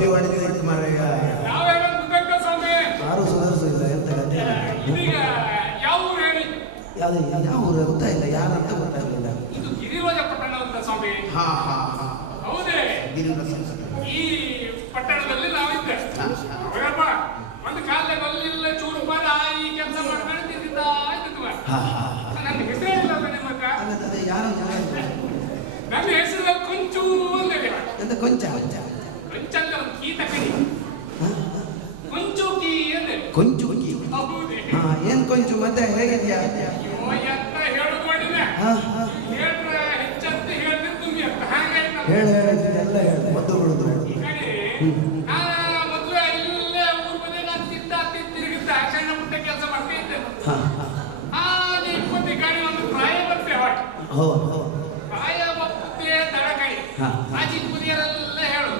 ಡಬ್ಬಿ ಹೊಡೆದಿತ್ತು ಮಾರಾಯ. ಯಾರು ಸುಧಾರಿಸಿಲ್ಲ ಎಂತ ಗತಿ. ಯಾವ ಊರು ಗೊತ್ತಾಯಿಲ್ಲ, ಯಾರಂತ ಗೊತ್ತಾಗಲಿಲ್ಲ. ಇದು ಗಿರಿರಾಜ ಪಟ್ಟಣ ಅಂತ ಸ್ವಾಮಿ. ಹಾ ಹಾ ಹಾ ಹೌದೇ. ಈ ಪಟ್ಟಣದಲ್ಲಿ ನಾವಿದ್ದೆ. ಒಂದು ಕಾಲದಲ್ಲಿ ಅಲ್ಲಿಲ್ಲ ಚೂರು ಬರ ಈ ಕೆಲಸ ಮಾಡ್ಕೊಂಡು ತಿಂದಿದ್ದ ಆಯ್ತು. ನನ್ನ ಹೆಸರು ಹೇಳಿಲ್ಲ ನಿಮ್ಮ ಹತ್ರ. ಅದೇ ಯಾರು ನನ್ನ ಹೆಸರು ಕೊಂಚು ಅಂದೇಳಿ. ಎಂತ ಕೊಂಚ ಕೊಂಚ ಕೊಂಚಲ್ಲ, ಒಂದು ಕೀತ ಕಡಿ. ಕೊಂಚು ಕೀ ಅಂದೆ. ಕೊಂಚು ಕೀ. ಹೌದೇ. ಹಾ, ಏನ್ ಕೊಂಚು ಮತ್ತೆ ಹೇಗಿದ್ಯಾ? ಎಂತ ಹೇಳೋದು ಮಾಡಿದೆ. ಹೇಳ್ರೆ ಹೆಚ್ಚಂತ ಹೇಳಿದ್ರೆ ತುಂಬಿ ಅಂತ ಹಾಗಾಯ್ತು. ಹೇಳು ಎಲ್ಲ ಹೇಳು, ಮದ್ದು ಬಿಡುದು. ಮೊದಲು ಇಲ್ಲೇ ಊರ್ ಮನೆ ನಾನು ತಿರುಗಿದ್ದ ಸಣ್ಣ ಪುಟ್ಟ ಕೆಲಸ ಮಾಡ್ತಾ ಇದ್ದೆ. ಹಾಗೆ 20 ಗಾಡಿ ಒಂದು ಪ್ರಾಯ ಬರ್ತೇ ಹೊಟ್ಟೆ. ಪ್ರಾಯ ಬಪ್ಪುತ್ತೆ ದಡ ಗಾಡಿ. ಆಚೆ ಕುದಿಯರೆಲ್ಲ ಹೇಳು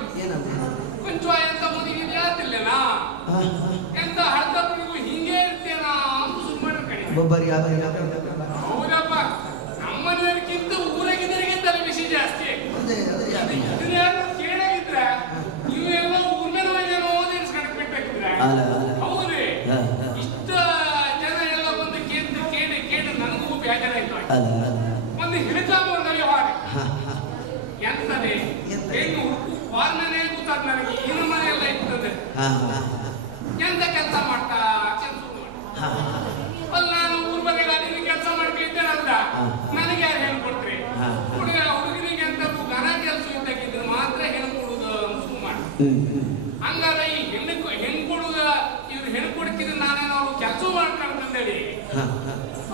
ಕೊಂಚ ಎಂತ ಮುದಿಗಿದ್ಯಾ ಅಂತಿಲ್ಲೇನಾ, ಎಂತ ಹಳದಪ್ಪನಿಗೂ ಹಿಂಗೆ ಇರ್ತೇನಾ ಅಂತ ಸುಮ್ಮನೆ ಕಡೆ. ಹೌದಪ್ಪ, ನಮ್ಮನೆಯವರಿಗಿಂತ ಊರಾಗಿದ್ದರಿಗೆ ತಲೆ ಬಿಸಿ ಜಾಸ್ತಿ. ಇದನ್ನೇನು ಕೇಳಾಗಿದ್ರೆ ನೀವೆಲ್ಲ ಊರ್ಮೇನೋ ಎನ್ಸ್ಕೊಂಡ್ ಬಿಟ್ಟಾಕಿದ್ರೆ. ಹೌದ್ರಿ, ಇಷ್ಟ ಜನ ಎಲ್ಲ ಬಂದು ಕೇಳಿ ನನಗೂ ಬೇಜಾರಾಯ್ತು. ಒಂದು ಹಿಡಿಕಾಮ ಒಂದಲ್ಲಿ ಹಾಗೆ ಎಂತದೆ ಹೆಣ್ಣು ಹುಡುಕು ವಾರನೇ ಕೂತಾದ ನನಗೆ ಇನ್ನು ಮನೆಯೆಲ್ಲ ಇರ್ತದೆ. ಎಂತ ಕೆಲಸ ಮಾಡ್ತಾ ಕೆಲಸ ಅಲ್ಲಿ ನಾನು ಊರ್ ಮನೆಗೆ ಅದಿನ ಕೆಲಸ ಮಾಡ್ಕೊಂಡಿದ್ದೇನಲ್ಲ, ನನಗೆ ಯಾರು ಹೇಳ್ಕೊಡ್ರಿ? ಹುಡುಗನಿಗೆ ಅಂತ ಘನ ಕೆಲಸ ಇದ್ದಾಗಿದ್ರೆ ಮಾತ್ರ ಹೆಣ್ಣು ಕೊಡುದು ಶುರು ಮಾಡಿ. ಹಂಗಾದ್ರೆ ಈ ಹೆಣ್ಣು ಕೊಡುದ ಇವ್ರು ಹೆಣ್ಣು ಕೊಡ್ತಿದ್ರೆ ನಾನೇನೋ ಕೆಲಸ ಮಾಡ್ಕೊಂಡ್ಬಂದೇಳಿ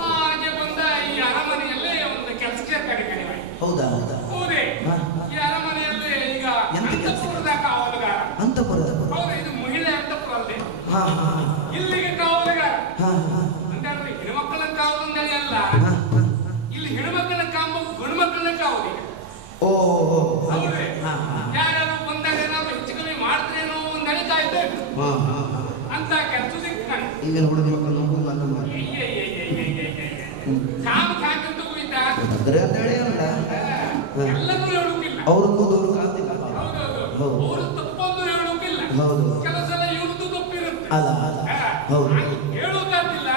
ಹಾಗೆ ಬಂದ ಈ ಅರಮನೆಯಲ್ಲೇ ಒಂದು ಕೆಲಸಕ್ಕೆ ಕಡಿಮೆ. ಹೌದಾ? ಹೌದೇ, ಈ ಅರಮನೆಯಲ್ಲಿ ಈಗ ಅಂತಪುರದ ಕಾವಲುಗಾರ. ಹೌದು, ಇದು ಮಹಿಳೆ ಅಂತಪುರ ಅಲ್ಲದೆ ಇಲ್ಲಿಗೆ ಕಾವಲುಗಾರ ಅಂತಂದ್ರೆ ಹೆಣ್ಮಕ್ಕಳ ಕಾವಲು ಅಂದೇಳಿ ಅಲ್ಲ, ಇಲ್ಲಿ ಹೆಣ್ಮಕ್ಕಳ ಕಾಂಬ ಗಂಡು ಮಕ್ಕಳ ಕಾವಲು. ಹೌದೇ, ಯಾರು ಬಂದಾಗ ಏನಾದ್ರು ಹೆಚ್ಚು ಕಮ್ಮಿ ಮಾಡ್ತೇನೋ ಒಂದು ನಡೀತಾ ಇದ್ದೆ ಅಂತ ಕೆಲಸ ಸಿಗ್ತಾನೆ. ಕಾಮ ಕಾಕಂತ ಹೋಯ್ತಾ ಎಲ್ಲರೂ ಹೇಳುಕಿಲ್ಲ. ಅವರು ತಪ್ಪೊಂದು ಹೇಳುಕಿಲ್ಲ. ಕೆಲವು ಸಲ ಇವ್ರದ್ದು ತಪ್ಪಿರುತ್ತೆ, ಹೇಳುವುದಾದಿಲ್ಲ,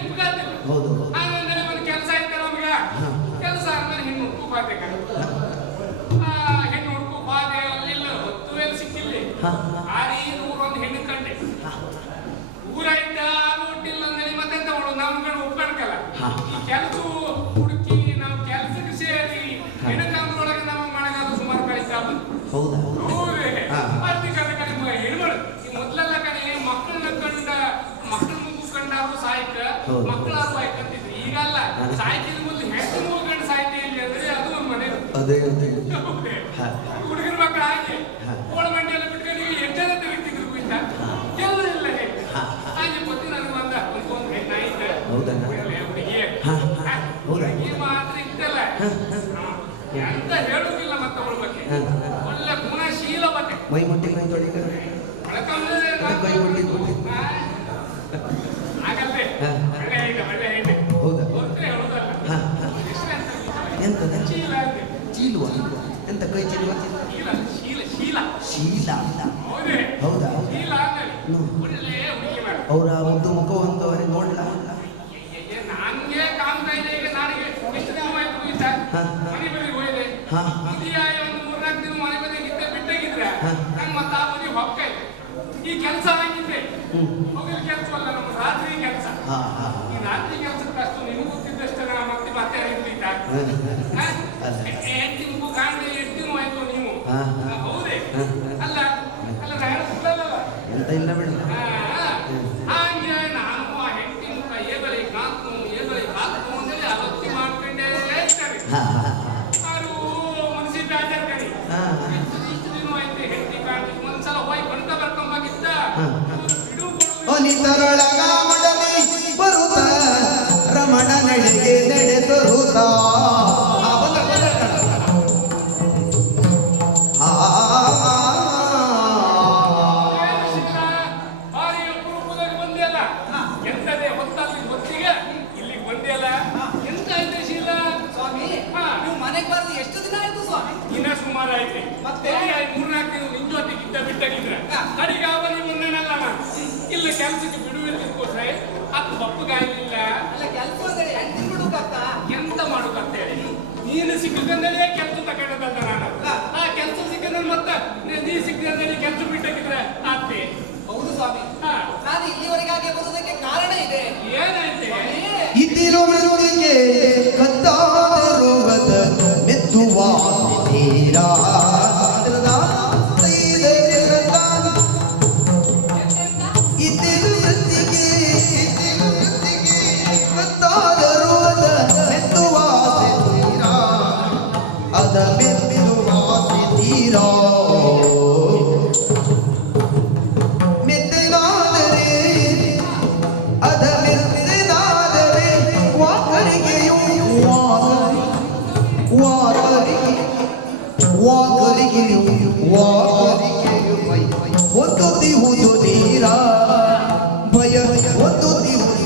ಇಪ್ಪಗಾದಿಲ್ಲ. ಹಾಗಂದ್ರೆ ಒಂದು ಕೆಲಸ ಆಯ್ತಲ್ಲ ನಮ್ಗ, ಕೆಲಸ ಆದ್ಮೇಲೆ ಹೆಣ್ಣು ಹುಡುಕು ಬಾಧೆ ಹೆಣ್ಣು ಹುಡುಕು ಬಾಧೆ ಅಲ್ಲಿಲ್ಲ, ಹೊತ್ತುವೆಲ್ಲ ಸಿಕ್ಕಿಲ್ಲ. ಆರಿ ಊರೊಂದು ಹೆಣ್ಣು ಕಂಡೆ. ಊರಾಯ್ತ ಒಟ್ಟಿಲ್ಲ ಅಂದೇಳಿ ಮತ್ತೆಂತ ಮಾಡೋದು, ನಮ್ಮ ಕಡೆ ಒಪ್ಪಿಡ್ಕಲ್ಲ. ಈ ಕೆಲಸ ಹುಡುಕಿ ನಾವು ಕೆಲಸಕ್ಕೆ ಸೇರಿ ಹೆಣ್ಣು ಕಾಮದೊಳಗೆ ನಮಗೆ ಮಾಡಗಾದ್ರು ಸುಮಾರು ಕಳಿಸ್ತಾ ಬಂದು. ಹೌದೇ, ಅತಿ ಕಡೆ ಹೆಣ್ಮಳು ಈ ಮೊದ್ಲೆಲ್ಲ ಕಡೆ ಮಕ್ಕಳನ್ನ ಮಗು ಕಂಡಾರು ಸಾಯ್ಕ, ಮಕ್ಕಳಾರು ಆಯ್ಕಂತಿದ್ರು. ಈಗಲ್ಲ, ಸಾಯ್ತಿದ ಮೊದಲು ಹೆಣ್ಣು ಮೂಗಂಡು ಸಾಯ್ತಿ ಇಲ್ಲಿ ಅಂದ್ರೆ ಅದು ಒಂದು ಮನೆ. ಹುಡುಗರ ಮಕ್ಕಳು ಹಾಗೆ ಓಳ ಮಂಡಿ ಎಲ್ಲ ಬಿಟ್ಕೊಂಡು ನೀವು ಎಷ್ಟು ಜನ ತೆಗಿತಿದ್ರು ಕುಯ್ತಾ ಎಲ್ಲರೂ ಇಲ್ಲ ಹೇಗೆ ಹಾಗೆ ಗೊತ್ತಿ ನನಗೆ ಬಂದ ಒಂದು ಹೆಣ್ಣಾಯ್ತು ಹುಡುಗಿ ಮಾತ್ರ ಇತ್ತಲ್ಲ ಎಂತ ಹೇಳುದಿಲ್ಲ. ಮತ್ತೆ ಅವಳ ಬಗ್ಗೆ ಒಳ್ಳೆ ಗುಣಶೀಲ ಬಗ್ಗೆ ಆಗಲ್ಲೇ ಒಳ್ಳೆ ಹೆಣ್ಣೆ ಹೇಳುದಲ್ಲ. ಚೀಲುವ ಎಂತ ಕೈ ಚೀಲುವ? ಶೀಲ. ಹೌದಾ? ಅವರ ಮುದ್ದು ಮುಖವಂತವರೇ ನೋಡ್ಲ. ನಂಗೆ ಕಾಮ ಇದೆ. ಈಗ ನನಗೆ ಎಷ್ಟು ದಿನ ಆಯ್ತು ಮನೆ ಬದಿ ಹೋಯ್ದೆ. ಒಂದು 3-4 ದಿನ ಮನೆ ಬದಿಗಿದ್ದೆ ಬಿಟ್ಟಾಗಿದ್ರೆ ನಂಗೆ ಮತ್ತೆ ಆ ಬದಿ ಹೊಕ್ಕ ಈ ಕೆಲಸ ಆಗಿದ್ದೆ. ಹೋಗಿನ ಕೆಲಸ ಅಲ್ಲ, ನಮ್ಮ ರಾತ್ರಿ ಕೆಲಸ. ಈ ರಾತ್ರಿ ಕೆಲಸಕ್ಕೆ ಅಷ್ಟು ನಿಮ್ಗೆ ಗೊತ್ತಿದ್ದಷ್ಟು ಮತ್ತೆ ಅರಿತಿದ್ದ ಹೆಂಡತಿ ಮುಗು ಕಾಣದೆ ಎಷ್ಟು ದಿನ ಆಯ್ತು ನೀವು? ಹೌದೇ? ಅಲ್ಲ ಎಂತ ಇಲ್ಲ ಬಿಡಿ. ಹಾಗೆ ನಾನು ಆ ಹೆಂಡತಿ ಮುಖ ಏಬಳಿ ಕಾಂತು ಅಂತೇಳಿ ಅಲತ್ತಿ ಮಾಡ್ಕೊಂಡೇ ಇರ್ತಾರೆ. ಅವರು ಮನಸ್ಸಿ ಬೇಜಾರ್ ಕಡಿ ಇಷ್ಟು ದಿನ ಆಯ್ತು ಹೆಂಡತಿ ಕಾಣ್ತು. ಒಂದ್ಸಲ ಹೋಗಿ ಬಂತ ಬರ್ಕೊಂಬಾಗಿದ್ದ ಬರುತ್ತ ರಮಣ ನಡೆಗೆ ನಡೆದರುತ್ತ ಸುಮಾರು ಆಯ್ತು. ಮತ್ತೆ 3-4 ದಿನ ನಿನ್ ಜೊತೆಗೆ ಇದ್ದ ಬಿಟ್ಟಾಗಿದ್ರೆ ಕಡೆಗೆ ಅವನು ಮುನ್ನೆನಲ್ಲ ನಾನು ಇಲ್ಲ ಕೆಲ್ಸಕ್ಕೆ ಬಿಡುವಿರ್ಲಿಕ್ಕೋಸ್ಕರ ಅದು ಬಪ್ಪಗಾಗಲಿಲ್ಲ. ಅಲ್ಲ ಕೆಲಸ ಅಂದ್ರೆ ಹೆಂಡತಿ ಬಿಡುಕತ್ತ ಎಂತ ಮಾಡುಕಂತೇಳಿ ನೀನು ಸಿಕ್ಕಂದ್ರೆ ಕೆಲಸ ತಗೊಂಡದಲ್ಲ ನಾನು ಆ ಕೆಲಸ ಸಿಕ್ಕಂದ್ರೆ ಮತ್ತೆ ನೀ ಸಿಕ್ಕಂದ್ರೆ ಕೆಲಸ ಬಿಟ್ಟಾಗಿದ್ರೆ ಆತ್ತೆ. ಹೌದು ಸ್ವಾಮಿ, ನಾನು ಇಲ್ಲಿವರೆಗಾಗಿ ಬರುವುದಕ್ಕೆ ಕಾರಣ ಇದೆ. ಏನೈತೆ? ಇದ್ದಿರೋ ಮೃದುವಿಗೆ ಕದ್ದಾರುವದ ಮೆತ್ತುವ ತೀರ ಇದ್ದಿರು ವೃತ್ತಿಗೆ ಕದ್ದಾರುವದ ಮೆತ್ತುವ ತೀರ ಅದ ಮೆತ್ತುವ ತೀರ ಒಂದು ನೀರ ಭಯ ಒಂದು ನೀರ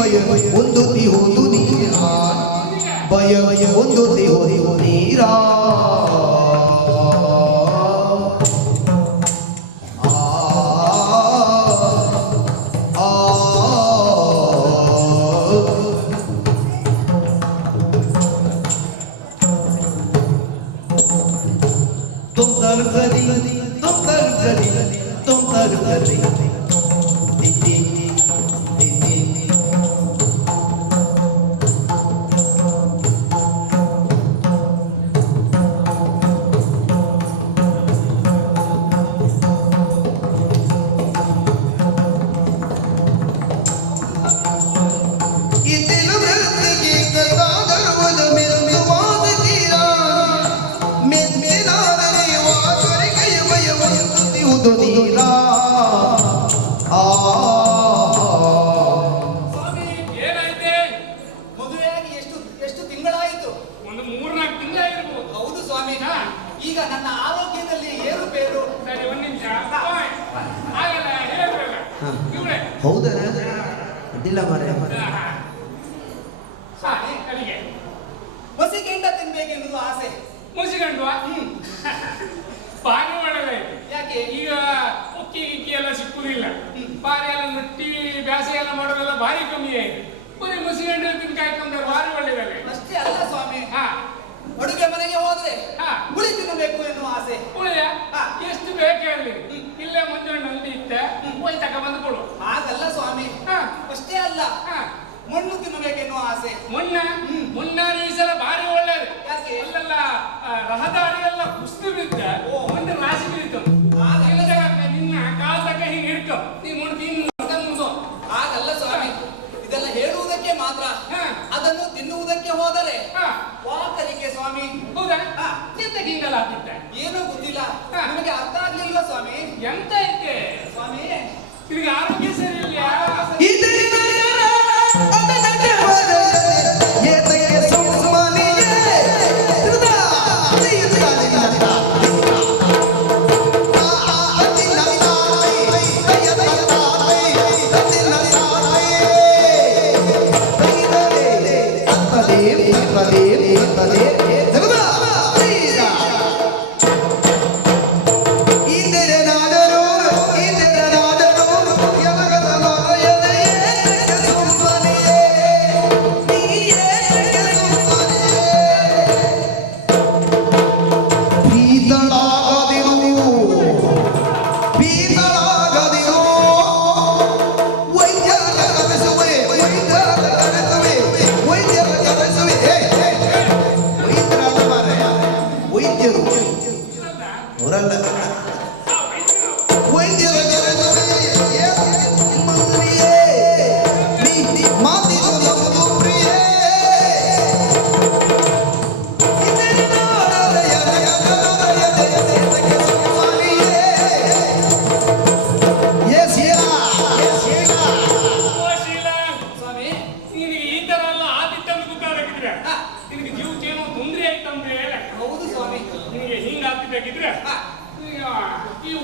ಭಯ ಒಂದು ದಿಹುದು ನೀರ ಭಯ ಒಂದು ದಿಹುದು ನೀರ तुम तरगरी तुम तरगरी तुम तरगरी ಸ್ವಾಮಿ, ಏನೈತೆ? ಮದುವೆಯಾಗಿ ಎಷ್ಟು ತಿಂಗಳಾಯಿತು? ಒಂದು 3-4 ತಿಂಗಳಾಗಿರ್ಬೋದು. ಹೌದು ಸ್ವಾಮಿ, ಈಗ ನನ್ನ ಆರೋಗ್ಯದಲ್ಲಿ ಏರುಪೇರು. ಸರಿ ಒಂದ್ ನಿಮಿಷ ಆಗಲ್ಲ ಹೇಳ್ರಲ್ಲ ಇವ್ರೆ ಹೌದಾ ಅಡ್ಡಿಲ್ಲ ಮಾರ್ರೆ ಕಡೆಗೆ ಬಸಿಗೆಂಡ ತಿನ್ಬೇಕೆನ್ನುವುದು ಆಸೆ. ಮುಸಿಗಂಡು ಪಾನಿ ಒಳ್ಳೆದಾಯ್ತು. ಯಾಕೆ? ಈಗ ಉಕ್ಕಿ ಗಿಕ್ಕಿ ಎಲ್ಲ ಸಿಕ್ಕುದಿಲ್ಲ. ಪಾನಿ ಎಲ್ಲ ನುಟ್ಟಿ ಬ್ಯಾಸೆ ಎಲ್ಲ ಮಾಡೋದೆಲ್ಲ ಭಾರಿ ಕಮ್ಮಿ ಆಯ್ತು. ಬರೀ ಮುಸಿಗಂಡು ತಿನ್ ಕಾಯ್ಕೊಂಡ್ರೆ ಭಾರಿ ಒಳ್ಳೆದಾವೆ. ಅಷ್ಟೇ ಅಲ್ಲ ಸ್ವಾಮಿ, ಹಾ ಅಡುಗೆ ಮನೆಗೆ ಹೋದ್ರೆ ಹಾ. ಹುಳಿ ತಿನ್ನಬೇಕು ಎನ್ನುವ ಆಸೆ. ಉಳಿಯ ಎಷ್ಟು ಬೇಕು ಹೇಳಿ ಇಲ್ಲೇ ಮುಂಜಾನೆ ಇತ್ತ ಹೋಯ್ ತಕ ಬಂದು ಕೊಡು. ಹಾಗಲ್ಲ ಸ್ವಾಮಿ, ಹಾ ಅಷ್ಟೇ ಅಲ್ಲ ಹಾ ಮಣ್ಣು ತಿನ್ನಬೇಕೆನ್ನುವ ಆಸೆ. ಮುನ್ನಾರು ಈ ಸಲ ಭಾರಿ ಒಳ್ಳೇದು. ಯಾಕೆ? ಅಲ್ಲೆಲ್ಲ ರಹದಾರಿ ಎಲ್ಲ ಕುಸ್ತು ಬಿದ್ದ ಒಂದು ರಾಶಿ ಬೀಳ್ತು. ನಿನ್ನ ಕಾಲ್ ತಕ ಹಿಂಗೆ ಹಿಡ್ಕೊ ನೀ ಮುಡ್ದು ಮುಂದು. ಹಾಗಲ್ಲ ಸ್ವಾಮಿ, ಇದೆಲ್ಲ ಹೇಳುವುದಕ್ಕೆ ಮಾತ್ರ. ಹಾ. ಅದನ್ನು ತಿನ್ನುವುದಕ್ಕೆ ಹೋದರೆ ಹಾ ವಾಕರಿಕೆ ಸ್ವಾಮಿ. ಹೌದಾ? ಹಾ. ಎಂತಕ್ಕೆ ಹಿಂಗಲ್ಲ ಆಗ್ತಿತ್ತ? ಏನೋ ಗೊತ್ತಿಲ್ಲ. ಹಾ. ನಿಮಗೆ ಅರ್ಥ ಆಗ್ಲಿಲ್ವಾ ಸ್ವಾಮಿ? ಎಂತ ಐತೆ ಸ್ವಾಮಿ, ನಿನಗೆ ಆರೋಗ್ಯ ಸರಿ ಇಲ್ಲ.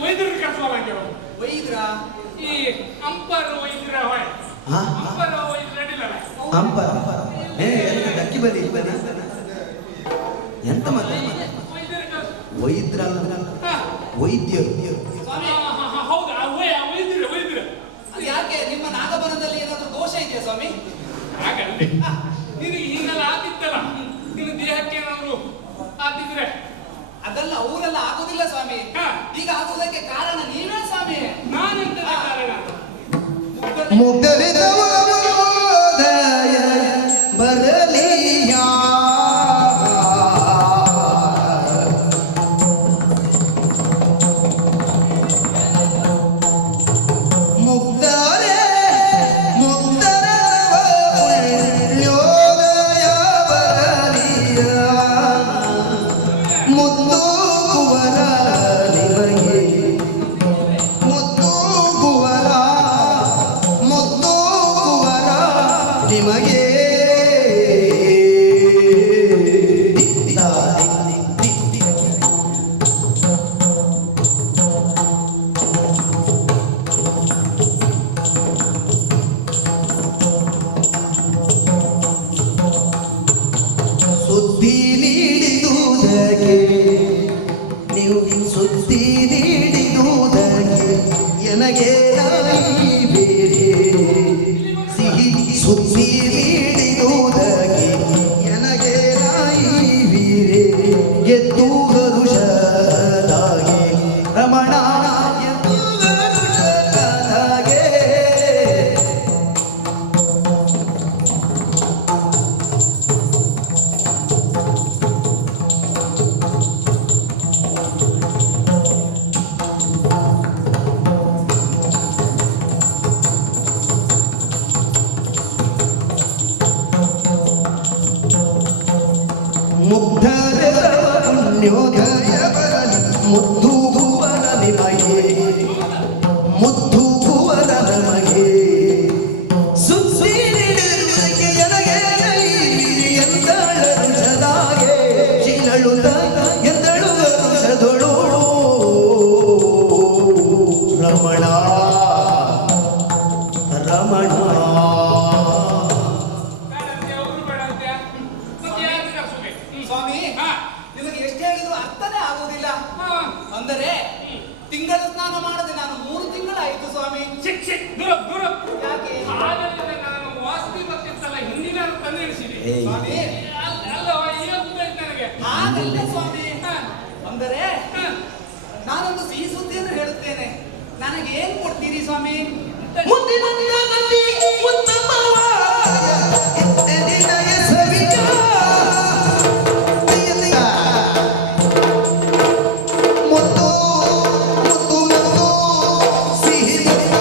ವೈದ್ಯರು ಕರ್ಸೋಲ್ಲ ವೈದ್ರ ಈ ಅಂಪರ್ ವೈದ್ಯರ ಹೊಯ್ ಹಾ ಅಂಪರ್ ವೈದ್ಯರು ಅಡ್ಡಿಲ್ಲಲ್ಲ ಅಂಪ ಏ ಎಂತ ಅಕ್ಕಿ ಬಲಿ ಎಂತ ಮತ್ತೆ ವೈದ್ಯರ ಕರ್ಸ ವೈದ್ಯರಲ್ಲ ಹಾ ವೈದ್ಯರು ಸ್ವಾಮಿ ಹೌದಾ ವೈದ್ಯರು ಅದು ಯಾಕೆ ನಿಮ್ಮ ನಾಗಮನದಲ್ಲಿ ಏನಾದ್ರೂ ದೋಷ ಇದೆಯಾ ಸ್ವಾಮಿ? ಹಾಗಲ್ಲಿ ನಿನಗೆ ಹಿಂಗೆಲ್ಲ ಆತಿತ್ತಲ್ಲ ನಿನ್ನ ದೇಹಕ್ಕೆ ಏನಾದ್ರು ಆತಿದ್ರೆ ಅದೆಲ್ಲ ಅವರೆಲ್ಲ ಆಗುದಿಲ್ಲ ಸ್ವಾಮಿ. ಹಾ. ಈಗ ಆಗುವುದಕ್ಕೆ ಕಾರಣ ನೀವೇ ಸ್ವಾಮಿ. ನಾನೆಂತ ಕಾರಣ ಮುಗ್ಧರಿದವರೋದಯ ಬರಲಿಯ ಮುಗ್ಧರೇ ಮುಗ್ಧರ ಪುಣ್ಯೋದಯ ಬರಲಿಯ ಮುದ್ದು ಕುವರ ನಿಮಗೆ ಮುದ್ದು ಕುವರ ಮುದ್ದು ಕುವರ ನಿಮಗೆ ಸುದ್ದಿ ನೀಡಿದುದಕ್ಕೆ ನೀವು ಸುದ್ದಿ ನೀಡಿದುದಕ್ಕೆ ನನಗೆ ನಾಯಿ ಬೇರೆ ಸಿಹಿ ಸುದ್ದಿ ನೀಡಿದುದಕ್ಕೆ ನನಗೆ ನಾಯಿ ವೀರೆ ಎದ್ದು ಹರುಷದಾಗೆ ರಮಣ ಎದ್ದು ಹರುಷದಾಗೆ ಮುಗ್ಧರ ಪುಣ್ಯೋದಯ ಬರಲಿ ಮುದ್ದು ಭುವನ ನಿಮಗೆ ಮುದ್ದು ಭುವನ ನಮಗೆ ಸುದ್ದಿ ನೀಡುವುದಕ್ಕೆ ನನಗೆ ಎಂದಳು ಸದಾಗೆ ಶಿಲಳುದ ಎಂದಳು ಸದೊಳು ರಮಣ ರಮಣ ಬೇಡಂತೆ ಅವರು ಬೇಡಂತೆ ಮತ್ತೆ ಯಾರು ಕರ್ಸೋಬೇಕು ಸ್ವಾಮಿ ಹಾ ನಿಮಗೆ ಎಷ್ಟು ಹೇಳಿದ್ರು ಅರ್ಥನೇ ಆಗುವುದಿಲ್ಲ. ಹಾ ಅಂದರೆ ತಿಂಗಳ ಸ್ನಾನ ಮಾಡದೆ ನಾನು 3 ತಿಂಗಳಾಯಿತು ಸ್ವಾಮಿ. ಶಿಕ್ಷೆ ದೂರ ಯಾಕೆ ಹಾಗಲ್ಲ ನಾನು ವಾಸ್ತಿ ಬರ್ತಿತ್ತಲ್ಲ ಹಿಂದಿನ ತಂದು ಎಣಿಸಿದೆ ಏಯ್. ಸ್ವಾಮಿ? ಅಲ್ಲವ ಈಗ ಗೊತ್ತಾಯ್ತು ನನಗೆ ಹಾಗಲ್ಲ ಸ್ವಾಮಿ. ಹಾ. ಅಂದರೆ ಹಾ. ನಾನೊಂದು ಸಿಹಿ ಸುದ್ದಿಯನ್ನು ಹೇಳುತ್ತೇನೆ. ನನಗೆ ಏನ್ ಕೊಡ್ತೀರಿ ಸ್ವಾಮಿ? ಮುಂದಿನ ದಿನದಲ್ಲಿ ಉತ್ತಮವಾದ ನಿನ್ನಯ ಸವಿಯ ಮುತ್ತು ಮುತ್ತು ಮುತ್ತು ಸಿಹಿ ಮುತ್ತು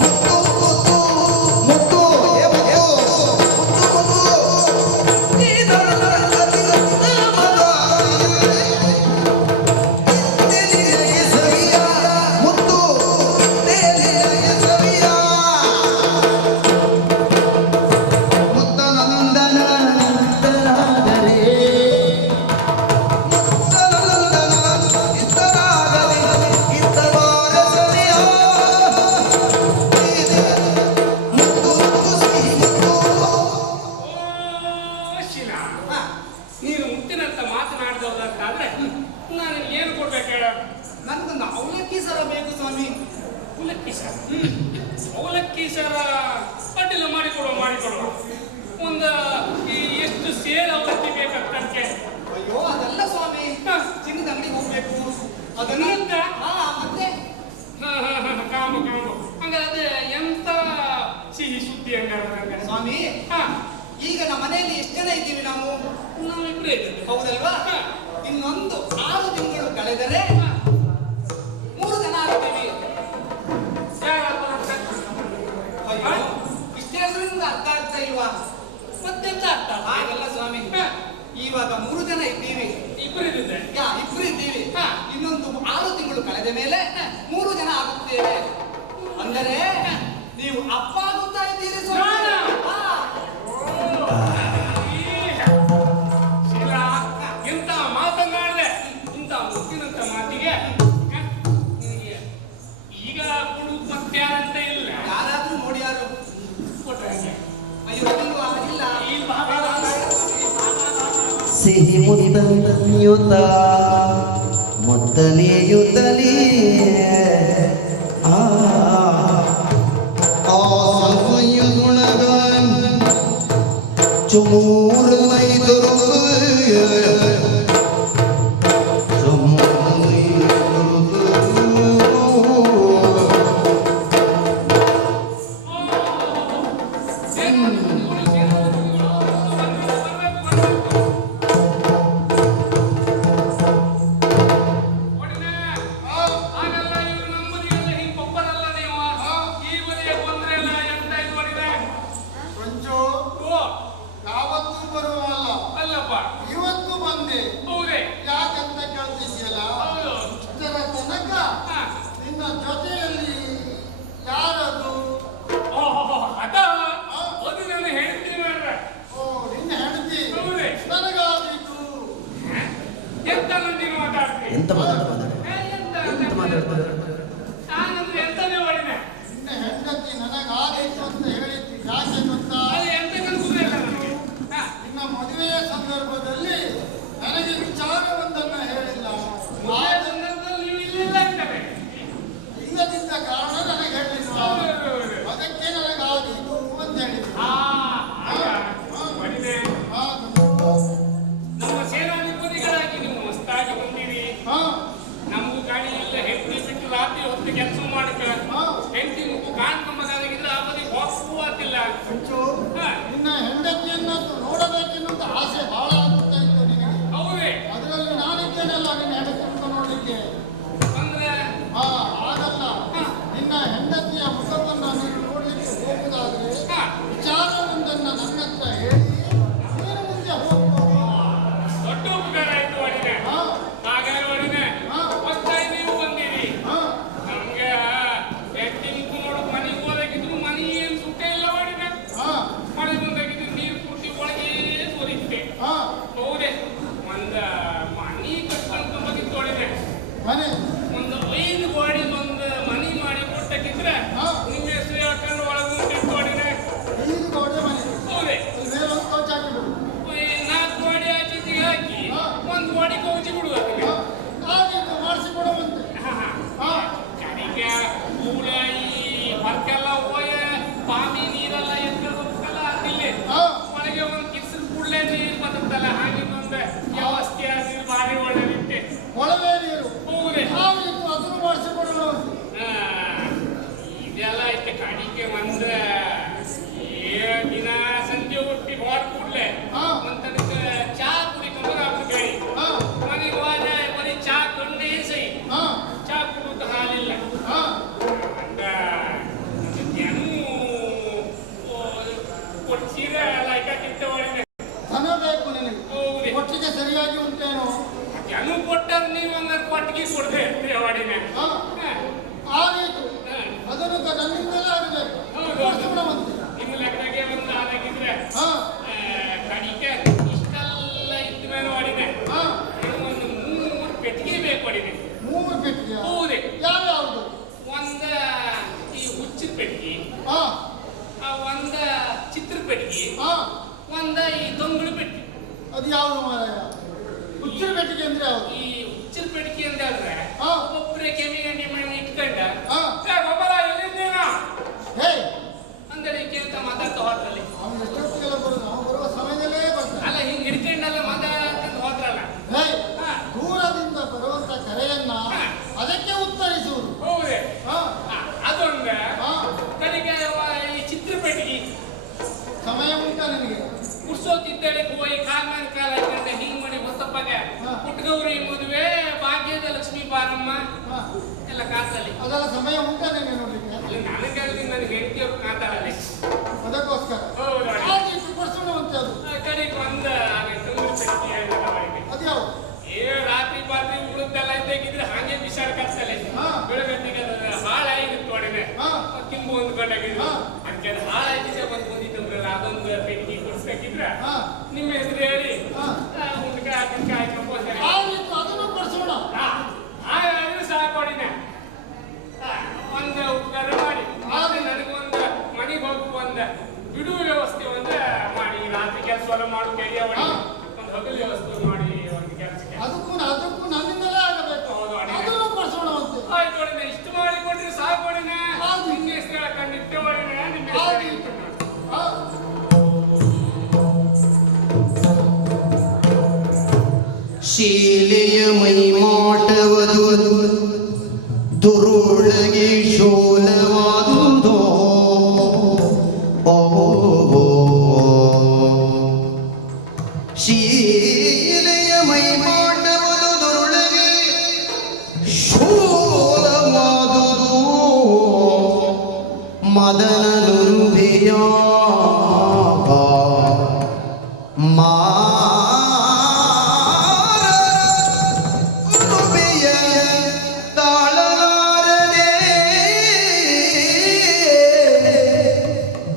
ಮುತ್ತು ಮುತ್ತು ಮುತ್ತು ಮುತ್ತು ಮುತ್ತು ಇದರ ನಿನ್ನಯ ಸವಿಯ ಮುತ್ತು ನಿನ್ನಯ ಸವಿಯ ಮುತ್ತನಂದನ ಇತ್ತರಾದರೆ ಮುತ್ತನಂದನ ಇತ್ತರಾದರೆ ಇತ್ತವಾದ ಸವಿಯ ಮುತ್ತು ಮುತ್ತು ಸಿಹಿ ಮುತ್ತು ಓ ಶಿಲಾ ಹಾ, ನೀನು ಮುತ್ತಿನಂತ ಮಾತನಾಡಿದವರಂತಾದ್ರೆ ನಾನು ಏನು ಕೊಡ್ಬೇಕು ಹೇಳ ನನಗೊಂದು ಅವಲಕ್ಕಿ ಸರ ಬೇಕು ಸ್ವಾಮಿ. ಅವಲಕ್ಕಿ ಸರ ಅವಲಕ್ಕಿ ಸರ ಅಡ್ಡಿಲ್ಲ ಮಾಡಿಕೊಡುವ ಒಂದು ಈ ಎಷ್ಟು ಸೇಲ್ ಅವಲಕ್ಕಿ ಬೇಕಂತಕ್ಕೆ ಅಯ್ಯೋ ಅದಲ್ಲ ಸ್ವಾಮಿ. ಹಾ. ಚಿನ್ನದ ಅಂಗಡಿಗೆ ಹೋಗ್ಬೇಕು. ಅದನ್ನ ಚಿನ್ನದ? ಹಾ ಮತ್ತೆ ಕಾಮ ಹಂಗಾದ್ರೆ ಎಂತ ಸಿಹಿ ಸುದ್ದಿ ಹಂಗಾದ್ರೆ ಸ್ವಾಮಿ ಹಾ ಈಗ ನಮ್ಮ ಮನೆಯಲ್ಲಿ ಎಷ್ಟು ಜನ ಇದ್ದೀವಿ ನಾವು? ನಾವಿಬ್ರೇ ಇದ್ದೇವೆ ಹೌದಲ್ವಾ? ಹಾ. ಇನ್ನೊಂದು 6 ತಿಂಗಳು ಕಳೆದರೆ 3 ಜನ ಆಗ್ತೀವಿ. ಅಯ್ಯೋ ಇಷ್ಟೇ ಆದ್ರೂ ನಿಮ್ಗೆ ಅರ್ಥ ಆಗ್ತಾ ಇಲ್ವಾ? ಮತ್ತೆಂತ ಅರ್ಥ ಹಾಗಲ್ಲ ಸ್ವಾಮಿ. ಇವಾಗ 3 ಜನ ಇದ್ದೀವಿ. ಇಬ್ಬರಿದ್ದೆ ಇಬ್ರು ಇದ್ದೀವಿ. ಹಾ. ಇನ್ನೊಂದು 6 ತಿಂಗಳು ಕಳೆದ ಮೇಲೆ 3 ಜನ ಆಗುತ್ತೇವೆ. ಅಂದರೆ ನೀವು ಅಪ್ಪ ಆಗುತ್ತಾ ಇದ್ದೀರಿ ಸ್ವಾಮಿ. ನಾನಾ? ಹಾ. ಶಿಲಾ ಎಂತ ಮಾತನಾಡಿದೆ ಇಂತ ಮುತ್ತಿನಂತ ಮಾತಿಗೆ ಮುತ್ತನೆಯುತ ಮುತ್ತನೆಯುತ್ತಲೇ ಆ ಸಮಯದೊಳಗ ಚುಮೂರನೈದರು ಹಾಗಲ್ಲ ಇವ್ರು ನಮ್ಮದಿಗೆಲ್ಲ ಹಿಂಗ್ ಕೊಪ್ಪರಲ್ಲ ನೀವು ಈ ಬದಿಯ ಬಂದ್ರೆ ಎಲ್ಲ ಎಂತ ಇದು ಮಾಡಿದೆ ಕೊಂಚು ಓ ಯಾವತ್ತೂ ಬರುವಲ್ಲ ಅಲ್ಲಪ್ಪ ಇವತ್ತು ಬಂದೆ ಹೌದೇ ಯಾಕಂತ ಕೇಳ್ತಿದ್ಯಲ್ಲ ಹೌದು ಇಷ್ಟರ ತನಕ ಹಾ. ನಿನ್ನ ಜೊತೆಯಲ್ಲಿ ಯಾರದು ಓಹೋ ಅದ ಅದು ನಾನು ಹೇಳ್ತೀನಿ ಮಾರ್ರೆ. ಓ ನಿನ್ನ ಹೆಂಡತಿ ಹೌದೇ ನನಗಾದೀತು ಎಂತ ನಂದಿನ ಮಾತಾಡ್ತೀನಿ ಎಂತ ಮಾತಾಡ್ತಾರೆ ಎಂತ ನಾನಂದ್ರೆ ಎಂತನೇ ಮಾಡಿದೆ ನಿನ್ನ ಹೆಂಡತಿ ನನಗಾದೀತು ಅಂತ ಹೇಳಿದ್ವಿ ಯಾಕೆ ಗೊತ್ತಾ ಅದು ಎಂತ ಕನ್ಸುದೇ ಇಲ್ಲ ನನಗೆ ಹಾ. ನಿನ್ನ ಮದುವೆಯ ಸಂದರ್ಭದಲ್ಲಿ ನನಗೆ ವಿಚಾರವೊಂದನ್ನ ಹೇಳಿಲ್ಲ ಮದುವೆ ಸಂದರ್ಭದಲ್ಲಿ ನೀವು ಇಲ್ಲಿಲ್ಲ ಅಂತಾರೆ ಇಲ್ಲದಿದ್ದ ಕಾರಣ ನನಗೆ ಹೇಳಿಲ್ಲ ಹೌದು. ಅದಕ್ಕೆ ನನಗಾದೀತು ಅಂತ ಹೇಳಿದ್ರು ಆ, ಆಗ ಮಾಡಿದೆ. ಹಾ ನಮ್ಮ ಸೇನಾಧಿಪತಿಗಳಾಗಿ ನೀವು ಮಸ್ತಾಗಿ ಬಂದಿರಿ ಹಾ ನಮಗೂ ಗಾಡಿ ಇಲ್ಲ ಹೆಂಡತಿ ಬಿಟ್ಟು ರಾತ್ರಿ ಹೊತ್ತು ಕೆಲಸ ಮಾಡಕ ಹೆಂಡತಿ ಮುಖ ಕಾಣ್ಕೊಂಬದಾಗಿದ್ರೆ ಆ ಬದಿ ಹೋಗುತ್ತಿಲ್ಲ ಕೊಂಚು ನಿನ್ನ ಹೆಂಡತಿಯನ್ನು ನೋಡಬೇಕೆನ್ನುವಂತ ಆಸೆ ಬಹಳ ಆಗುತ್ತಾ ಇತ್ತು ನಿನಗೆ ಹೌದೇ ಅದರಲ್ಲಿ ನಾನಿದ್ದೇನಲ್ಲ ನಿನ್ನ ಹೆಂಡತಿ ನೋಡ್ಲಿಕ್ಕೆ ಅಂದ್ರೆ ಹಾ ಹಾಗಲ್ಲ ನಿನ್ನ ಹೆಂಡತಿಯ ಮುಖವನ್ನು ನೀನು ನೋಡ್ಲಿಕ್ಕೆ ಹೋಗುದಾದ್ರೆ ಹಾ. ವಿಚಾರವೊಂದನ್ನ ನನ್ನ ಹತ್ರ ಹೇಳಿ ನೀನು ಮುಂದೆ ಹೋಗ್ಬೋದು ದೊಡ್ಡ ಉಪಕಾರ ಆಯ್ತು ಮಾಡಿದೆ ಹಾ ಹಾಗಾದ್ರೆ ಮಾಡಿದೆ ಹಾ. ಹೊಸ್ತಾಗಿ ನೀವು ಬಂದಿರಿ ಹಾ ನಮ್ಗೆ ಹೆಂಡತಿ ಮುಖ ನೋಡಕ್ ಮನೆಗೆ ಹೋದಾಗಿದ್ರು ಮನೆ ಏನು ಸುಖ ಇಲ್ಲ ಮಾಡಿದೆ ಹಾ ಮಳೆ ಬಂದಾಗಿದ್ರು ನೀರು ಪೂರ್ತಿ ಒಳಗೆ ಸೋರಿತ್ತೆ ಹಾ ಹೌದೇ ಒಂದ ಮನಿ ಕಟ್ಕೊಂಡ್ಬಂದಿತ್ತು ಹೊಡಿದೆ ಮನೆ ಒಂದು 5 ಗೋಡಿ ಒಂದು ಮನಿ ಮಾಡಿ ಕೊಟ್ಟಕ್ಕಿದ್ರೆ ಹಾ. ನಿಮ್ಮ ಹೆಸರು ಹೇಳ್ಕೊಂಡು ಒಳಗೊಂಡಿಟ್ಟು ಹೊಡಿದೆ ಐದು ಗೋಡೆ ಮನೆ ಹೌದೇ ಅಲ್ಲಿ ಮೇಲೆ ಒಂದು ಕೌಚ ಹಾಕಿಬಿಡು 4 ಗೋಡಿ ಆಚೆಗೆ ಹಾಕಿ ಹಾ. ಒಂದು ಗೋಡಿ ಕೌಚಿ ಬಿಡುವ ಹಾ ಆಗಿದ್ದು ಮಾಡಿಸಿಕೊಡುವಂತೆ ಹಾ ಕಡೆಗೆ ಮೂಳ ಈ ಹೊರಗೆಲ್ಲ ಹೋಯ ಪಾಮಿ ನೀರೆಲ್ಲ ಎತ್ಕೊಳ್ಬೇಕಲ್ಲ ಅದಿಲ್ಲ ಹಾ ಒಳಗೆ ಒಂದು ಕಿಸಿಲ್ ಕೂಡಲೇ ನೀರು ಬದುಕ್ತಲ್ಲ ಹಾಗಿನ್ನೊಂದು ವ್ಯವಸ್ಥೆ ನೀರು ಭಾರಿ ಒಳ್ಳೆದಿತ್ತೆ ಕೊಳವೆ ನೀರು ಹೌದೇ ಆಗಿದ್ದು ಅದನ್ನು ಮಾಡಿಸಿಕೊಡುವಂತೆ ಇದೆಲ್ಲ ಐತೆ ಕಡಿಕೆ ಒಂದ ದಿನ ಸಂಜೆ ಒಟ್ಟಿ ಹೊರ ಕೂಡ್ಲೆ ಹಾ. ಒಂದ್ ತನಕ ಚಾ ಕುಡಿಕೊಂಡ್ರೆ ಅವ್ರ ಗಾಡಿ ಹಾ ಮನೆಗೆ ಹೋದ ಬರೀ ಚಾ ಕೊಂಡೇ ಸೈ ಹಾ ಚಾ ಕುಡಿದು ಹಾಲಿಲ್ಲ ಹಾ ಅಂದ ಜನು ಕೊಡ್ಸೀರ ಲೈಕಾಕಿಂತ ಒಳಗೆ ಧನ ಬೇಕು ನಿನಗೆ ಹೌದೇ ಒಟ್ಟಿಗೆ ಸರಿಯಾಗಿ ಉಂಟೇನೋ ಜನು ಕೊಟ್ಟಾರ ನೀವು ಹಂಗಾರೆ ಕೊಟ್ಟಿಗೆ ಕೊಡದೆ ಹೊಡಿನ ಹಾ ಆದೀತು ಅದನ್ನು ನನ್ನಿಂದಲೇ ಆಗಬೇಕು ಹೌದು. ಮಾಡಿಸಿಕೊಡುವಂತೆ ನಿಮ್ಮ ಲೆಕ್ಕದಾಗೆ ಒಂದು ಆದಾಗಿದ್ರೆ ಹಾ ಕಡಿಕೆ ಇಷ್ಟೆಲ್ಲ ಇದ್ದ ಮೇಲೆ ಹೊಡಿದೆ ಹಾ ಒಂದು 3 ಪೆಟ್ಟಿಗೆ ಬೇಕು ಹೊಡಿದೆ ಮೂರು ಪೆಟ್ಟಿಗೆ ಹೌದೇ ಯಾವ್ಯಾವುದು ಒಂದ ಈ ಹುಚ್ಚಿನ ಪೆಟ್ಟಿಗೆ ಹಾ ಒಂದ ಚಿತ್ರ ಪೆಟ್ಟಿಗೆ ಹಾ ಒಂದ ಈ ದೊಂಗಳು ಪೆಟ್ಟಿಗೆ ಅದು ಯಾವುದು ಮಾರಾಯ ಹುಚ್ಚಿನ ಪೆಟ್ಟಿಗೆ ಅಂದ್ರೆ ಯಾವುದು ಈ ಹುಚ್ಚಿನ ಪೆಟ್ಟಿಗೆ ಅಂತ ಹೇಳಿದ್ರೆ ಹಾ. ಒಬ್ಬರೇ ಕೆಮ್ಮಿಗಂಡಿ ಮಣ್ಣು ಇಟ್ಕೊಂಡ ಹಾ ಒಬ್ಬರ ಎಲ್ಲಿದ್ದೇನ ಹೇ ಅಂದರೆ ಕೇಳ್ತಾ ಮಾತಾಡ್ತಾ ಹೋದ್ರಲ್ಲಿ ಅವನು ಎಷ್ಟೊತ್ತಿಗೆಲ್ಲ ಬರೋದು ನಾವು ಬರುವ ಸಮಯದಲ್ಲೇ ಬರ್ತಾನೆ ಅಲ್ಲ ಹಿಂಗ್ ಹಿಡ್ಕೊಂಡಲ್ಲ ಮಾತಾಡ್ಕೊಂಡು ಹೋದ್ರಲ್ಲ ಹೇ ಹಾ. ದೂರದಿಂದ ಬರುವಂತ ಕರೆಯನ್ನ ಹಾ. ಅದಕ್ಕೆ ಉತ್ತರಿಸುವುದು ಹೌದೇ ಹಾ ಅದೊಂದ ಹಾ ಕಡೆಗೆ ಈ ಚಿತ್ರ ಪೆಟ್ಟಿಗೆ ಸಮಯ ಉಂಟಾ ನಿನಗೆ ಕುಡ್ಸೋತಿದ್ದಳಿ ಹೋಗಿ ಕಾಲ್ ಮೇಲೆ ಕಾಲ್ ಹಾಕೊಂಡೆ ಹಿಂಗ್ ಮಾಡಿ ಹೊಸಪ್ಪಗೆ ಹಾ. ಪುಟ್ಟಗೌರಿ ಮದುವೆ ಭಾಗ್ಯದ ಲಕ್ಷ್ಮೀ ಬಾರಮ್ಮ ಹಾ ಎಲ್ಲ ಕಾತಲ್ಲಿ ಅದರ ಸಮಯ ಉಂಟಾ ನಿನಗೆ ನೋಡ್ಲಿಕ್ಕೆ ಅಲ್ಲಿ ನನಗೆ ನನಗೆ ಹೆಂಡತಿಯವ್ರು ಕಾತಾರಲ್ಲಿ ಅದಕ್ಕೋಸ್ಕರ ಹೌದು ಹಾಗೆ ಕೊಡಿಸೋಣವಂತೆ ಅದು ಕಡೆಗೆ ಒಂದ ತುಂಬಿದ ಪೆಟ್ಟಿಗೆ ಹೇಳಿದ ಅವರಿಗೆ ಅದು ಯಾವುದು ರಾತ್ರಿ ಪಾತ್ರಿ ಉಳಿದೆಲ್ಲ ಇದ್ದಾಗಿದ್ರೆ ಹಾಗೆ ಬಿಸಾಡ್ ಕರ್ತಲೆ ಹಾ. ಬೆಳಗಟ್ಟಿಗೆ ಹಾಳಾಗಿತ್ತು ಹೊಡೆನೆ ಹಾ. ಕಿಂಬು ಒಂದು ಗಂಡಾಗಿದ್ರು ಹಾ. ಅದಕ್ಕೆ ಅದು ಹಾಳಾಗಿದೆ ಬಂದಿದ್ದಲ್ಲ ಅದೊಂದು ಪೆಟ್ಟಿಗೆ ಕೊಡ್ಸ್ಬೇಕಿದ್ರೆ ಹಾ ನಿಮ್ಮ ಹೆಸರು ಹೇಳಿ ಹಾ ಉಂಡ್ಕಾಯಿ ಹಾಕೊಂಡ್ಕಾಯಿ ಆಗಿತ್ತು ಅದನ್ನು ಕೊಡಿಸೋಣ ಅದು ಸಾಕೊಡಿನ ಒಂದು ಉಪಕಾರ ಮಾಡಿ ಆದ್ರೆ ನನಗೊಂದು ಮನೆಗೆ ಹೋಗುವ ಒಂದು ಬಿಡುವ ವ್ಯವಸ್ಥೆ ಒಂದು ಮಾಡಿ ರಾತ್ರಿ ಕೆಲಸ ಎಲ್ಲ ಮಾಡು ಕೆರಿಯ ಮಾಡಿ ಒಂದು ಹಗಲು ವ್ಯವಸ್ಥೆ ಮಾಡಿ ಶೀಲೆಯ ಮೈ ಮಾಟವದು ದುರುಳಗೆ ಶೋಲವಾದುದೋ ಶೀಲೆಯ ಮೈ ಮಾಟವದು ದುರುಳಗೆ ಶೋಲವಾದುದು ಮದನನುರುಭೆಯ